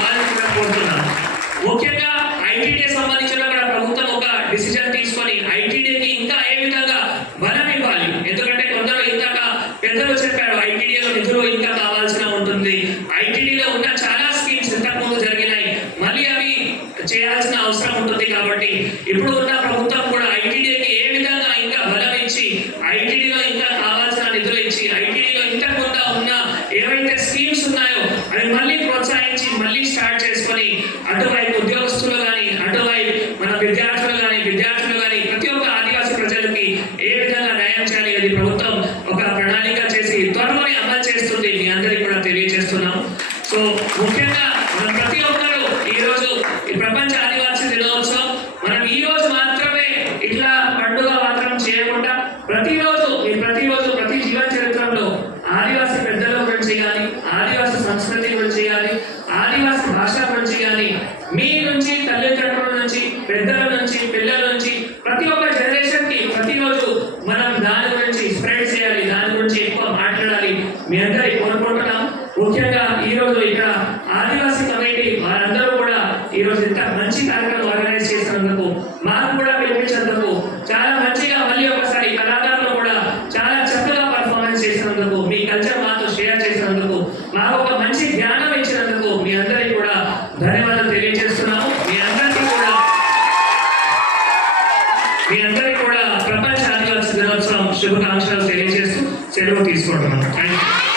వాళ్ళని కూడా కోరుతున్నాను. ముఖ్యంగా ఐటీడీ సంబంధించిన కూడా ప్రభుత్వం ఒక డిసిజన్ తీసుకొని ఐటీడీకి ఇంకా ఏ విధంగా బలం ఇవ్వాలి? ఎందుకంటే కొందరు ఇందాక పెద్దలు చెప్పారు ఐటీడీలో నిధులు ఇంకా కావాల్సిన ఉంటుంది. ఐటీడీలో ఉన్న చాలా స్కీమ్స్ ఇంతకుముందు జరిగినాయి. మళ్ళీ అవి చేయాల్సిన అవసరం ఉంటుంది కాబట్టి ఇప్పుడు ఉన్న ప్రభుత్వం కూడా ఐటీడీకి ఏ విధంగా ఇంకా బలం ఇచ్చి ఐటీడీలో ఇంకా కావాల్సిన నిధులు ఇచ్చి ఐటీడీలో ఇంతకుముందు ఉన్న ఏవైతే స్కీమ్స్ ఉన్నాయో అవి మళ్ళీ ప్రోత్సహించి మళ్ళీ స్టార్ట్ చేసుకొని అటువైపు ఉద్యోగస్తులు కానీ అటువైపు మన విద్యార్థులు కానీ విద్యార్థులు కానీ ప్రతి ఒక్క ఆదివాసీ ప్రజలకి ఏ విధంగా న్యాయం ప్రభుత్వం ఒక ప్రణాళిక చేసి త్వరలోనే అమలు చేస్తుంది మీ అందరికి కూడా తెలియజేస్తున్నాము. సో ముఖ్యంగా మనం ప్రతి ఒక్కరూ ఈ రోజు ఈ ప్రపంచ ఆదివాసీ దినోత్సవం మనం ఈ రోజు మాత్రమే ఇట్లా పండుగ మాత్రం చేయకుండా ప్రతిరోజు ఈ ప్రతిరోజు ప్రతి జీవన చరిత్రలో ఆదివాసీ పెద్దల గురించి కానీ ఆదివాసీ సంస్కృతి గురించి కానీ ఆదివాసీ భాష గురించి కానీ మీ నుంచి తల్లిదండ్రుల నుంచి పెద్దల నుంచి పిల్లల నుంచి ప్రతి ఒక్క జనరేషన్కి ప్రతిరోజు మీ అందరి కోరుకుంటున్నాం. ముఖ్యంగా ఈ రోజు ఇక్కడ ఆదివాసీ కమిటీ వారందరూ కూడా ఈ రోజు ఇంత మంచి కార్యక్రమం ఆర్గనైజ్ చేసినందుకు మాకు కూడా పిలిపించినందుకు చాలా మంచిగా మళ్ళీ ఒకసారి కళాకారులు కూడా చాలా చక్కగా పర్ఫార్మెన్స్ చేసినందుకు మీ కల్చర్ మాతో షేర్ చేసినందుకు మాకు ఒక మంచి జ్ఞానం ఇచ్చినందుకు మీ అందరికీ కూడా ధన్యవాదాలు తెలియజేస్తున్నాము. మీ అందరికీ కూడా మీ అందరికీ కూడా ప్రపంచ ఆదివాసీ దినోత్సవం శుభాకాంక్షలు తెలియజేస్తూ సెలవు తీసుకుంటున్నాను థ్యాంక్ యూ